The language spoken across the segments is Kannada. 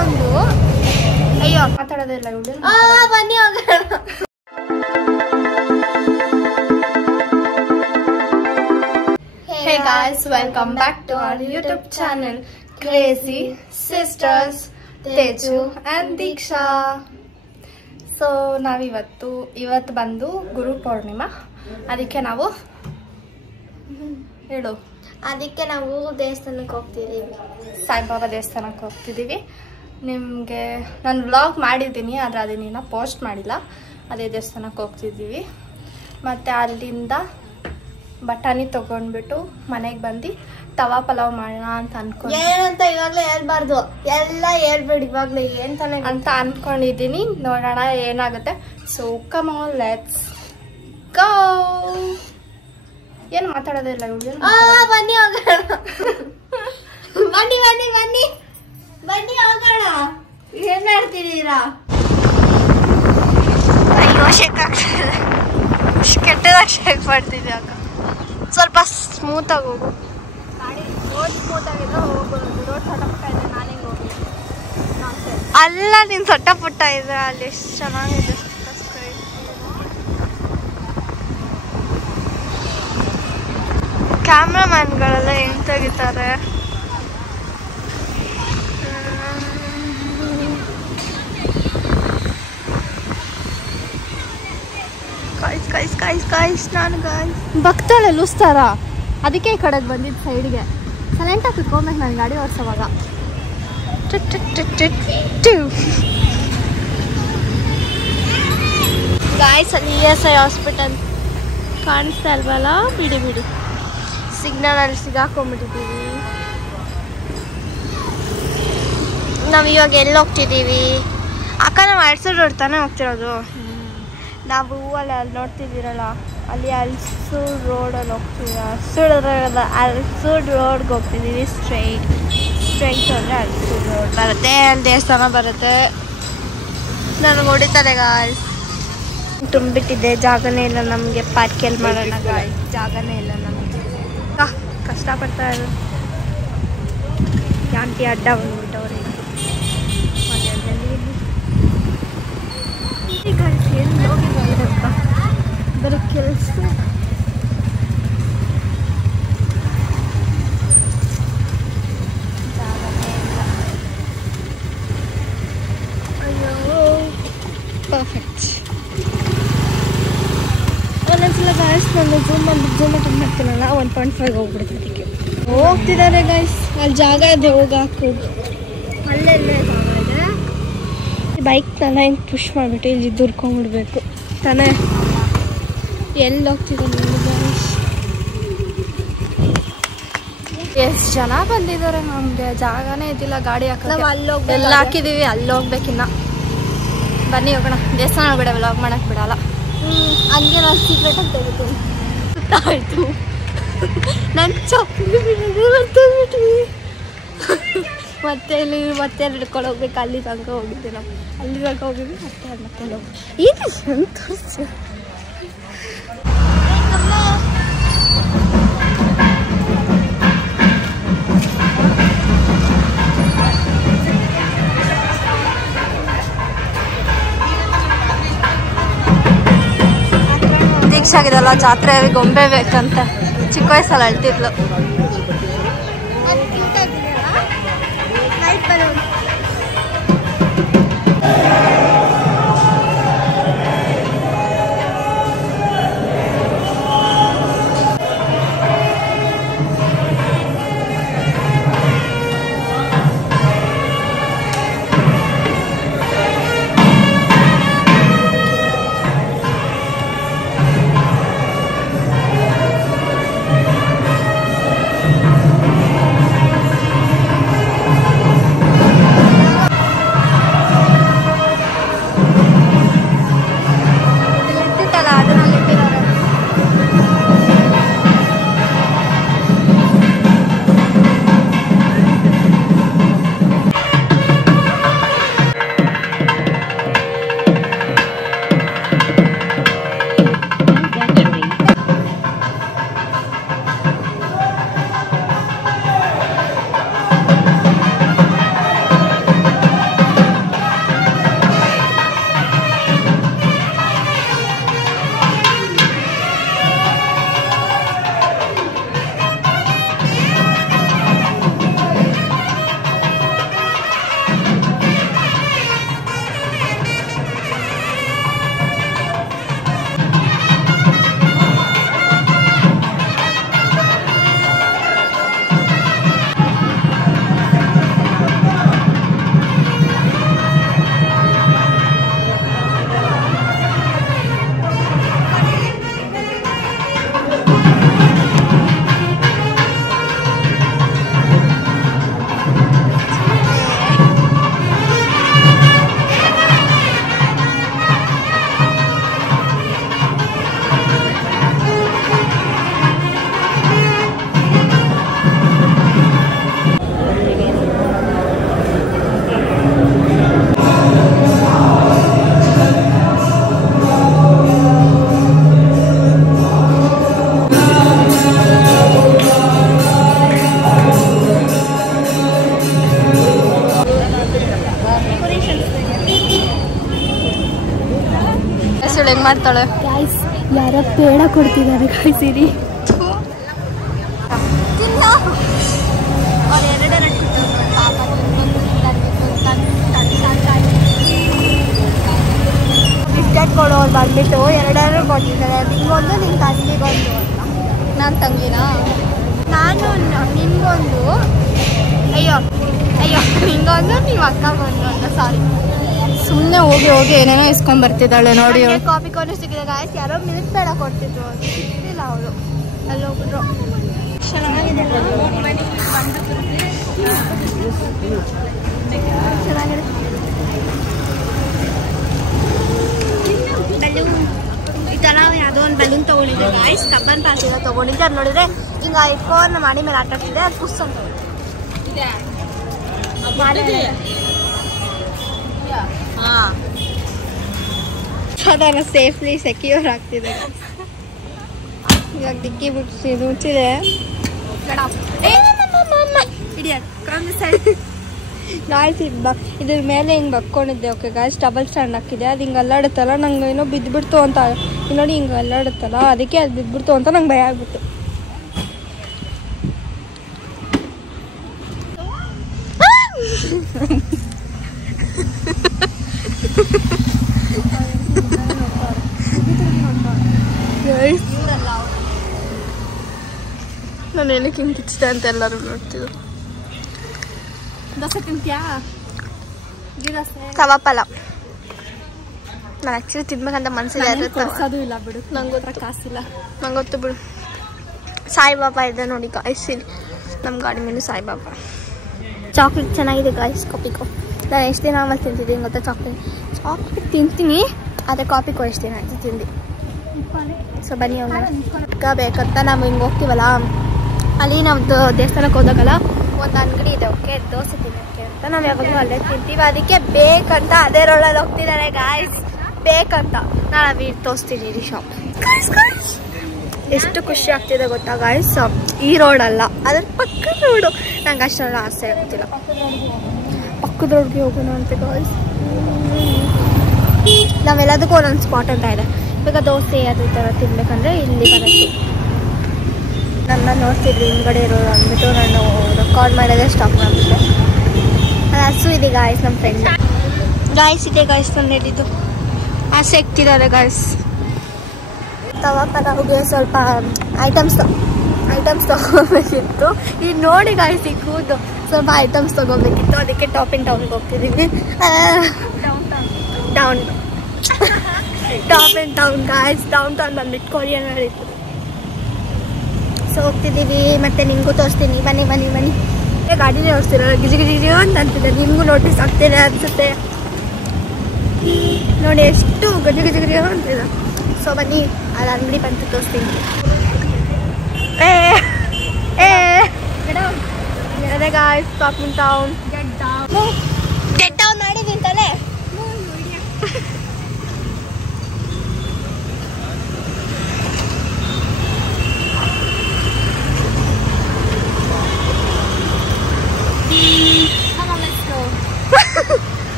ಒಂದು ಅಯ್ಯೋ ಮಾತಾಡೋದಿಲ್ಲ ಇವಳು. ಬನ್ನಿ ಹೋಗೋಣ. Hey guys, welcome back to our YouTube channel Crazy Sisters Teju and Diksha. So ಇವತ್ತು ಬಂದು ಗುರು ಪೌರ್ಣಿಮಾ. ಅದಕ್ಕೆ ನಾವು ದೇವಸ್ಥಾನಕ್ಕೆ ಹೋಗ್ತಿದ್ದೀವಿ. ಸಾಯಿಬಾಬಾ ದೇವಸ್ಥಾನಕ್ಕೆ ಹೋಗ್ತಿದ್ದೀವಿ. ನಿಮಗೆ ನಾನು ವ್ಲಾಗ್ ಮಾಡಿದ್ದೀನಿ, ಆದರೆ ಅದನ್ನ ಪೋಸ್ಟ್ ಮಾಡಿಲ್ಲ. ಅದೇ ದೇವಸ್ಥಾನಕ್ಕೆ ಹೋಗ್ತಿದ್ದೀವಿ. ಮತ್ತು ಅಲ್ಲಿಂದ ಬಟಾಣಿ ತೊಗೊಂಡ್ಬಿಟ್ಟು ಮನೆಗೆ ಬಂದು ತವಾ ಪಲಾವ್ ಮಾಡೋಣ ಅಂತ ಅನ್ಕೊಂಡು ಏನಂತ ಇವಾಗಲೇ ಹೇಳ್ಬಾರ್ದು, ಎಲ್ಲ ಹೇಳ್ಬೇಡಿ ಇವಾಗಲೇ ಏನ್ ಅಂತ ಅನ್ಕೊಂಡಿದ್ದೀನಿ. ನೋಡೋಣ ಏನಾಗುತ್ತೆ. So come on let's go. ಏನು ಮಾತಾಡೋದಿಲ್ಲ ಇವಳು. ಬನ್ನಿ ಹೋಗೋಣ. ಬನ್ನಿ ಬನ್ನಿ ಬನ್ನಿ ಬನ್ನಿ ಹೋಗೋಣ. ಏನ್ ಮಾಡ್ತಿದ್ದೀರಾ? ಅಯ್ಯೋ ಶೇಕ್ ಆಗ್ತಿದೆ. ಕೆಟ್ಟದಾಗ ಶೇಕ್ ಮಾಡ್ತಿದ್ದೆ ಅಕ್ಕ. ಸ್ವಲ್ಪ ಸ್ಮೂತ್ ಆಗಿ ಹೋಗು. ಗಾಡಿ ರೋಡ್ ಸ್ಮೂತ್ ಆಗಿದ್ರೆ ಹೋಗೋದು. ರೋಡ್ ಸೊಟ್ಟ ಪುಟ್ಟ ಇದೆ, ನಾನೇ ಹೋಗಿ ಅಲ್ಲ ನೀನು ಸೊಟ್ಟ ಪುಟ್ಟ ಇದೆ. ಅಲ್ಲಿ ಎಷ್ಟು ಚೆನ್ನಾಗಿದೆ. ಕ್ಯಾಮ್ರಾಮ್ಯಾನ್ಗಳೆಲ್ಲ ಹೆಂಗ್ ತೆಗಿತಾರೆ. ನಾನು ಭಕ್ತಳೆ ಲೂಸ್ತಾರ. ಅದಕ್ಕೆ ಈ ಕಡೆಗೆ ಬಂದಿದ್ದು ಸೈಡ್ಗೆ. ಸೈಲೆಂಟಾಗಿ ಕುತ್ಕೊಬೇಕು ನಾನು ಗಾಡಿ ಓಡಿಸೋವಾಗ. ಗಾಯ್ಸ್ ಅಲ್ಲಿ ESI ಹಾಸ್ಪಿಟಲ್ ಕಾಣಿಸ್ತಾ ಇಲ್ವಲ್ಲ? ಬಿಡಿ ಬಿಡಿ. ಸಿಗ್ನಲ್ ಅಲ್ಲಿ ಸಿಗಾಕೊಂಡ್ಬಿಟ್ಟಿದ್ದೀವಿ. ನಾವು ಇವಾಗ ಎಲ್ಲಿ ಹೋಗ್ತಿದ್ದೀವಿ ಅಕ್ಕ? ನಾವು ಅಲ್ಸೂರು ರೋಡ್ ತಾನೇ ಹೋಗ್ತಿರೋದು. ನಾವು ಅಲ್ಲಿ ನೋಡ್ತಿದ್ದೀರಲ್ಲ, ಅಲ್ಲಿ ಅಲ್ಸೂರು ರೋಡಲ್ಲಿ ಹೋಗ್ತಿದ್ದೀವಿ. ಅಲ್ಸೂರು ರೋಡ್ಗೆ ಹೋಗ್ತಿದ್ದೀವಿ. ಸ್ಟ್ರೈಟ್ ಹೋದರೆ ಅಲ್ಸೂರು ರೋಡ್ ಬರುತ್ತೆ. ಅಲ್ಲಿ ದೇವಸ್ಥಾನ ಬರುತ್ತೆ. ನನಗೆ ಹೊಡಿತಾರೆ ಗಾಯ್ಸ್. ತುಂಬಿಟ್ಟಿದೆ, ಜಾಗನೇ ಇಲ್ಲ ನಮಗೆ. ಪಾರ್ಕೆಲ್ ಮಾಡೋಣ ಗಾಯ್ಸ್, ಜಾಗನೇ ಇಲ್ಲ ನಮಗೆ. ಕಷ್ಟಪಡ್ತಾ ಇದ್ರು. ಆಂಟಿ ಅಡ್ಡ ಬಂದ್ಬಿಟ್ಟವ್ರೆ. ಬರೀ ಕೆಲಸ. ಅಯ್ಯೋ ಪರ್ಫೆಕ್ಟ್. ಒಂದೊಂದ್ಸಲ ಗಾಯ್ಸ್ ನಾನು ಜೂಮ್ ಮಾಡ್ತೀನಲ್ಲ 1.5 ಹೋಗ್ಬಿಡುತ್ತೆ. ಅದಕ್ಕೆ ಹೋಗ್ತಿದ್ದಾರೆ ಗಾಯ್ಸ್. ಅಲ್ಲಿ ಜಾಗ ಇದೆ, ಹೋಗಾಕು. ಅಲ್ಲೆಲ್ಲೇ ಜಾಗ ಇದೆ. ಬೈಕ್ ತಾನೇ ಹಿಂಗೆ ಪುಷ್ ಮಾಡಿಬಿಟ್ಟು ಇಲ್ಲಿ ದುರ್ಕೊಂಡ್ಬಿಡ್ಬೇಕು ತಾನೇ. ಎಲ್ಲಿ ಹೋಗ್ತಿದ್ದಾರೆ ಗಾಯ್ಸ್? ಎಷ್ಟು ಜನ ಬಂದಿದ್ದಾರೆ. ನಮಗೆ ಜಾಗನೇ ಇದ್ದಿಲ್ಲ ಗಾಡಿ ಹಾಕೋಕೆ. ಎಲ್ಲ ಹಾಕಿದ್ದೀವಿ, ಅಲ್ಲಿ ಹೋಗ್ಬೇಕಿನ್ನ. ಬನ್ನಿ ಹೋಗೋಣ. ದೇವಸ್ಥಾನ ಒಳಗಡೆ ವ್ಲಾಗ್ ಮಾಡಕ್ಕೆ ಬಿಡಲ್ಲ. ಹಂಗೆ ನಾನು ಸೀಕ್ರೆಟ್ ಅಂತ ತೆಗಿತೀನಿ. ಆಯಿತು. ನನ್ನ ಚಪ್ಪಲಿ ಬಿಟ್ವಿ. ಮತ್ತೆ ಇಲ್ಲಿ ಮತ್ತೆ ಹಿಡ್ಕೊಂಡು ಹೋಗ್ಬೇಕು. ಅಲ್ಲಿ ತನಕ ಹೋಗಿದ್ದೆ ನಾವು. ಅಲ್ಲಿ ತನಕ ಹೋಗಿದ್ವಿ. ಮತ್ತೆ ಹೋಗಿ ಇದು ಸಂತೋಷ. ದೀಕ್ಷಾಗಿದಲ್ಲ ಜಾತ್ರೆ ಗೊಂಬೆ ಬೇಕಂತ ಚಿಕ್ಕ ವಯಸ್ಸಲ್ಲಿ ಅಳ್ತಿದ್ಲು. ನೋಡಿ ಹೆಂಗ್ ಮಾಡ್ತಾಳೆ ಗಾಯ್ಸ್. ಯಾರೋ ಪೇಡ ಕೊಡ್ತಿದ್ದಾರೆ ಗಾಯ್ಸ್. ಇರಿ ಬಿಸ್ಕೆಟ್ ಕೊಡೋರು ಬಂದ್ಬಿಟ್ಟು ಎರಡೆರಡು ಕೊಟ್ಟಿದ್ದಾರೆ. ನಿಮ್ಗೊಂದು ನಿನ್ನ ತಂಗಿಗೊಂದು ಅಂತ. ನಾನು ತಂಗಿನಾ? ನಾನು ನಿಮ್ಗೊಂದು, ಅಯ್ಯೋ ಅಯ್ಯೋ ನಿಂಗೊಂದು, ನೀವು ಅಕ್ಕಗೊಂದು ಅಂತ. ಸಾರಿ, ಸುಮ್ಮನೆ ಹೋಗಿ ಹೋಗಿ ಏನೇನೋ ಇಸ್ಕೊಂಡ್ ಬರ್ತಿದ್ದಾಳೆ ನೋಡಿ. ಕಾಫಿ ಕೊಂಡು ಸಿಕ್ಕಿದೆ ಗಾಯ್ಸ್. ಯಾರೋ ಮಿಲ್ಕ್ ಬೇಡ ಕೊಡ್ತಿದ್ರು, ಅದು ಸಿಕ್ತಿಲ್ಲ ಅವರು. ಅಲ್ಲಿ ಹೋಗ್ಬಿಟ್ರು. ಚೆನ್ನಾಗಿದೆ, ಚೆನ್ನಾಗಿದೆ. ಬಲೂನ್ ಈ ಥರ ಯಾವುದೋ ಒಂದು ಬಲೂನ್ ತೊಗೊಂಡಿದ್ದೆ ಗಾಯ್ಸ್. ಕಬ್ಬನ್ ಪಾಸ್ ಎಲ್ಲ ತೊಗೊಂಡಿದ್ದೆ. ಅದು ನೋಡಿದ್ರೆ ಈಗ ಫೋನ್ ಮಾಡಿ ಮೇಲೆ ಆಟ ಆಡ್ತಿದ್ದೆ. ಅದು ಪುಸ್ ಅಂತ ಅದನ್ನು ಸೇಫ್ಲಿ ಸೆಕ್ಯೂರ್ ಆಗ್ತಿದೆ. ಇವಾಗ ಡಿಕ್ಕಿ ಬಿಡಿಸಿ ಮುಚ್ಚಿದೆ. ಗಾಯ್ಸ್ ಇದ್ರ ಮೇಲೆ ಹಿಂಗೆ ಬಕ್ಕೊಂಡಿದ್ದೆ. ಓಕೆ ಗಾಯ್ಸ್, ಡಬಲ್ ಸ್ಟ್ಯಾಂಡ್ ಹಾಕಿದೆ. ಅದು ಹಿಂಗೆ ಅಲ್ಲಾಡುತ್ತಲ್ಲ, ನಂಗೆ ಏನೋ ಬಿದ್ದುಬಿಡ್ತು ಅಂತ. ನೋಡಿ ಹಿಂಗೆ ಅಲ್ಲಾಡುತ್ತಲ್ಲ, ಅದಕ್ಕೆ ಅದು ಬಿದ್ದುಬಿಡ್ತು ಅಂತ ನಂಗೆ ಭಯ ಆಗ್ಬಿಟ್ಟು. ನಾನು ಏನಕ್ಕೆ ಹಿಂಗೆ ಕಿಚ್ಚಿದೆ ಅಂತ ಎಲ್ಲರೂ ನೋಡ್ತಿದ್ರು. ದೋಸೆ ತಿಂತ್ಯಾ? ತವಾ ಪಲಾವ್ ನಾನು ಆ್ಯಕ್ಚುಲಿ ತಿನ್ಬೇಕಂತ ಮನಸ್ಸಿದೆ. ಕೊಡ್ಸೋದು ಇಲ್ಲ ಬಿಡು, ನಂಗೆ ಗೊತ್ತರ ಕಾಸಿಲ್ಲ. ನಂಗೆ ಗೊತ್ತು ಬಿಡು. ಸಾಯಿಬಾಬಾ ಇದೆ ನೋಡಿ ಗಾಯ್ಸ್. ಇಲ್ಲಿ ನಮ್ಮ ಗಾಡಿ ಮೇಲೆ ಸಾಯಿಬಾಬಾ. ಚಾಕ್ಲೇಟ್ ಚೆನ್ನಾಗಿದೆ ಗಾಯ್ಸ್. ಕಾಪಿಕೋ ನಾನು ಎಷ್ಟು ದಿನ ಆಮೇಲೆ ತಿಂತಿದ್ದೀನಿ ಗೊತ್ತಾ? ಚಾಕ್ಲೇಟ್ ತಿಂತೀನಿ, ಆದರೆ ಕಾಪಿಕೋ ಎಷ್ಟು ದಿನ ಆಯ್ತು ತಿಂದು. ಸೊ ಬನ್ನಿ ಹೋಗೋಣ. ಬೇಕಂತ ನಾವು ಹಿಂಗೆ ಹೋಗ್ತೀವಲ್ಲ, ಅಲ್ಲಿ ನಾವು ದೇವಸ್ಥಾನಕ್ಕೆ ಹೋದಾಗಲ್ಲ ಒಂದು ಅಂಗಡಿ ಇದೆ. ಓಕೆ, ದೋಸೆ ತಿನ್ನೋಕ್ಕೆ ಅಂತ ನಾವು ಯಾವಾಗಲೂ ಅಲ್ಲೇ ತಿಂತೀವಿ. ಅದಕ್ಕೆ ಬೇಕಂತ ಅದೇ ರೋಡಲ್ಲಿ ಹೋಗ್ತಿದ್ದಾರೆ ಗಾಯ್ಸ್. ಬೇಕಂತ ನಾನು ಅವಿ ತೋರಿಸ್ತೀನಿ ಈ ಶಾಪ್. ಎಷ್ಟು ಖುಷಿ ಆಗ್ತಿದೆ ಗೊತ್ತಾ ಗಾಯ್ಸ್? ಈ ರೋಡ್ ಅಲ್ಲ, ಅದ್ರ ಪಕ್ಕದ ರೋಡು. ನಂಗೆ ಅಷ್ಟೆಲ್ಲ ಆಸೆ ಆಗ್ತಿಲ್ಲ. ಪಕ್ಕದ ರೋಡ್ಗೆ ಹೋಗೋಣ ಅಂತ ಗಾಯ್ಸ್. ನಾವೆಲ್ಲದಕ್ಕೂ ಒಂದೊಂದು ಸ್ಪಾಟ್ ಅಂತ ಇದೆ. ಇವಾಗ ದೋಸೆ ಅದು ಥರ ತಿನ್ಬೇಕಂದ್ರೆ ಇಲ್ಲಿ ಬರುತ್ತೆ. ನನ್ನ ನೋಡ್ತಿದ್ರಿ ಹಿಂಗಡೆ ಇರೋದು ಅಂದ್ಬಿಟ್ಟು ನಾನು ರೆಕಾರ್ಡ್ ಮಾಡೋದೇ ಸ್ಟಾಪ್ ಮಾಡಿಬಿಟ್ಟೆ. ಅದು ಹಸು ಇದೆ ಗಾಯ್ಸ್. ನಮ್ಮ ಫ್ರೆಂಡ್ ಗಾಯ್ಸ್ ಇದೆ ಗಾಯ್ಸ್. ನಾನು ಹೇಳಿದ್ದು ಆಸೆ ಆಗ್ತಿದ್ದಾರೆ ಗಾಯ್ಸ್. ತವಾ ಪಲಾವ್ಗೆ ಸ್ವಲ್ಪ ಐಟಮ್ಸ್ ತೊಗೋಬೇಕಿತ್ತು. ಈಗ ನೋಡಿ ಗಾಯ್ಸ್, ಈಗ ಕೂತು ಸ್ವಲ್ಪ ಐಟಮ್ಸ್ ತೊಗೋಬೇಕಿತ್ತು. ಅದಕ್ಕೆ ಟಾಪ್ ಇನ್ ಟೌನ್ಗೆ ಹೋಗ್ತಿದ್ದೀವಿ. Top in town guys. Down town ಬಂದ್ಬಿಟ್ಟು ಕೊರಿಯನ್ ನಡೀತು. ಸೊ ಹೋಗ್ತಿದ್ದೀವಿ. ಮತ್ತೆ ನಿಮಗೂ ತೋರಿಸ್ತೀನಿ. ಬನ್ನಿ ಬನ್ನಿ ಬನ್ನಿ. ಗಾಡಿನೇ ಓಡಿಸ್ತಿರೋ ಗಿಜಿ ಗಿಜಿ ಗಿಜಿ ಅಂತ ಅಂತಿದೆ. ನಿಮಗೂ ನೋಟಿಸ್ ಆಗ್ತಿದೆ ಅನಿಸುತ್ತೆ ನೋಡಿ, ಎಷ್ಟು ಗಜಿ ಗಿಜಿ ಗಿಜಿ ಅಂತಿದೆ. ಸೊ ಬನ್ನಿ, ಅದು ಅಂಗಡಿ ಬಂತು ತೋರಿಸ್ತೀನಿ. ಅದೇ guys, top in town. Get down ಮಾಡಿದ್ದೀನಿ ತಾನೆ.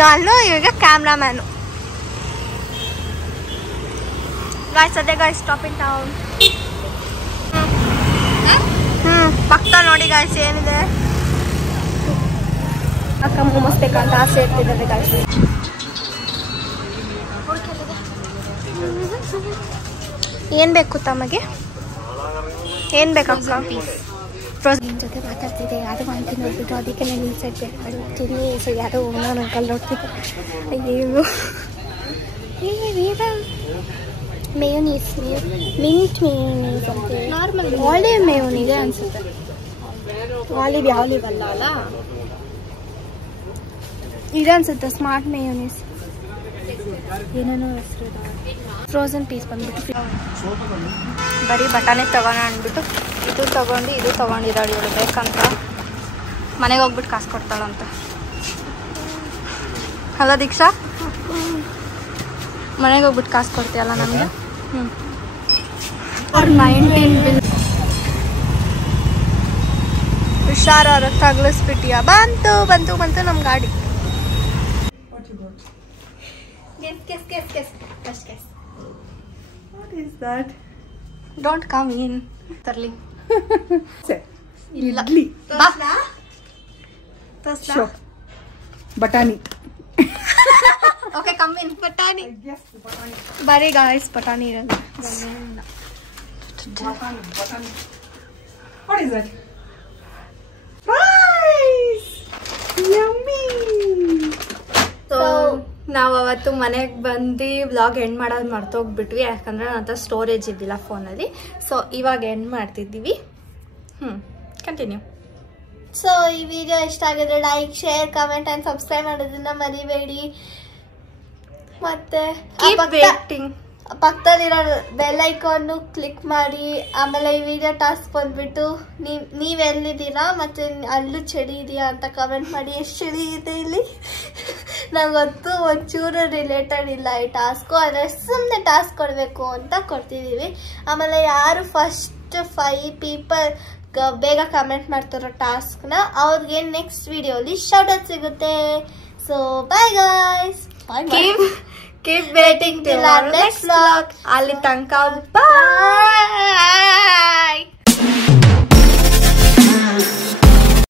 ನಾನು ಇವಾಗ ಕ್ಯಾಮ್ರಾಮ್ಯಾನು ಗಾಯ್ಸ್. ಅದೇ ಗಾಯ್ಸ್, ಟಾಪ್ ಇನ್ ಟೌನ್. ಪಕ್ಕ ನೋಡಿ ಗಾಯ್ಸ್ ಏನಿದೆ. ಅಕ್ಕ ಮೊಮೋಸ್ ಬೇಕಂತ ಆಸೆ ಇರ್ತಿದ್ದಾರೆ ಗಾಯ್ಸ್. ಏನು ಬೇಕು ತಮಗೆ? ಏನು ಬೇಕಕ್ಕ? ನಿನ್ನ ಜೊತೆ ಮಾತಾಡ್ತಿದ್ದೆ, ಯಾರು ಅಂತ ನೋಡ್ಬಿಟ್ಟು ಅದಕ್ಕೆ ನಾನು ಇನ್ಸೈಡ್ ಬೇಕು ಹೋಗ್ತೀನಿ. ಸೊ ಯಾರೋ ನಾನು ಅಂಕಲ್ ನೋಡ್ತಿದ್ದೆ. ಅಯ್ಯೋ ಮೇಯೋನೀಸ್, ಮಿಂಟ್ ಮೇಯೋನೀಸ್ ಅಂತ ನಾರ್ಮಲ್ ಆಲಿವ್ ಮೇಯೋನಿದೆ ಅನ್ಸುತ್ತೆ. ಆಲಿವ್ ಅಲ್ಲ ಅಲ್ಲ, ಇದೆ ಅನ್ಸುತ್ತೆ. ಸ್ಮಾರ್ಟ್ ಮೇಯೋನೀಸ್ ಏನೇನೋ ಹೆಸರು. ಫ್ರೋಝನ್ ಪೀಸ್ ಬಂದ್ಬಿಟ್ಟು ಬರೀ ಬಟಾಣಿ ತಗೋಣ ಅಂದ್ಬಿಟ್ಟು ಇದು ತೊಗೊಂಡಿದ್ದಾಳೆ ಇವಳು ಬೇಕಂತ. ಮನೆಗೆ ಹೋಗ್ಬಿಟ್ಟು ಕಾಸು ಕೊಡ್ತಾಳಂತ. ಅಲ್ಲ ದೀಕ್ಷಾ, ಮನೆಗೆ ಹೋಗ್ಬಿಟ್ಟು ಕಾಸು ಕೊಡ್ತೀಯಲ್ಲ ನಮಗೆ? ಹುಷಾರ ತಗ್ಲಿಸ್ಬಿಟ್ಟಿಯಾ? ಬಂತು ನಮ್ಮ ಗಾಡಿ. First guess. What is that? Don't come in ತರ್ಲಿ. ಇಡ್ಲಿ. Sure. ಬಟಾಣಿ. Okay come in. ಬಟಾಣಿ. Yes, ಬಟಾಣಿ. ಬರೀ ಗಾಯ್ಸ್ ಬಟಾಣಿ ಇರಲ್ಲ. ಬಟಾಣಿ. What is that? Rice. Yummy. So ನಾವು ಅವತ್ತು ಮನೆಗೆ ಬಂದು ವ್ಲಾಗ್ ಎಂಡ್ ಮಾಡೋದು ಮರ್ತೋಗ್ಬಿಟ್ವಿ, ಯಾಕಂದ್ರೆ ನನ್ನ ಹತ್ರ ಸ್ಟೋರೇಜ್ ಇದ್ದಿಲ್ಲ ಫೋನಲ್ಲಿ. ಸೊ ಇವಾಗ ಎಂಡ್ ಮಾಡ್ತಿದ್ದೀವಿ. ಕಂಟಿನ್ಯೂ. ಸೊ ಈ ವಿಡಿಯೋ ಇಷ್ಟ ಆಗಿದ್ರೆ like, share, comment and subscribe ಮಾಡೋದನ್ನ ಮರಿಬೇಡಿ. ಮತ್ತೆ ಪಕ್ಕದಲ್ಲಿರೋ ಬೆಲ್ ಐಕಾನ್ ಕ್ಲಿಕ್ ಮಾಡಿ. ಆಮೇಲೆ ಈ ವಿಡಿಯೋ ಟಾಸ್ಕ್ ಬಂದ್ಬಿಟ್ಟು ನೀವೆಲ್ಲಿದ್ದೀರಾ ಮತ್ತೆ ಅಲ್ಲೂ ಚಳಿ ಇದೆಯಾ ಅಂತ ಕಮೆಂಟ್ ಮಾಡಿ. ಎಷ್ಟು ಚಳಿ ಇದೆ ಇಲ್ಲಿ ನಂಗೊತ್ತು ಒಂಚೂರು ರಿಲೇಟೆಡ್ ಇಲ್ಲ ಈ ಟಾಸ್ಕು, ಆದರೆ ಸುಮ್ಮನೆ ಟಾಸ್ಕ್ ಕೊಡಬೇಕು ಅಂತ ಕೊಡ್ತಿದ್ದೀವಿ. ಆಮೇಲೆ ಯಾರು ಫಸ್ಟ್ 5 ಪೀಪಲ್ ಬೇಗ ಕಮೆಂಟ್ ಮಾಡ್ತಾರೋ ಟಾಸ್ಕ್ನ ಅವ್ರಿಗೆ ನೆಕ್ಸ್ಟ್ ವಿಡಿಯೋಲಿ ಶೌಟ್ ಔಟ್ ಸಿಗುತ್ತೆ. So bye guys. Keep waiting till our next vlog. Ali tanka. Bye.